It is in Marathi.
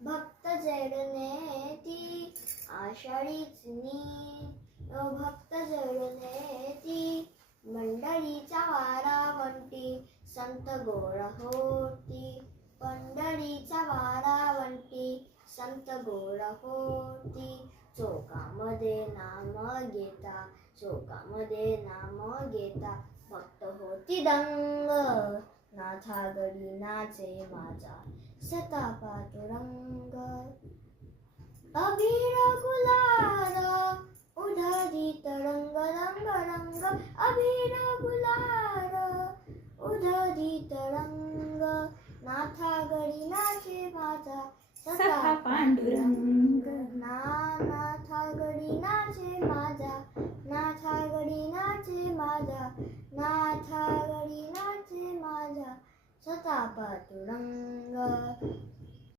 भक्त जडणे ती आषाढीच नीट भक्त जडणे ती मंडळीचा वारा वंटी संत गोड होती पंढरीचा वारा वंटी संत गोड होती चोकामध्ये नाम घेता भक्त होती दंग नाथा गडी नाचे माझा सता पातुरंग अबीर गुलाल उधळीत रंग रंग रंग अबीर गुलाल उधळीत रंग नाथा गडी नाचे माझा सखा पांडुरंग नाथा गडी नाचे माझा नाथा गडी नाचे माझा नाथा गडी नाचे माझा सता पातुरंग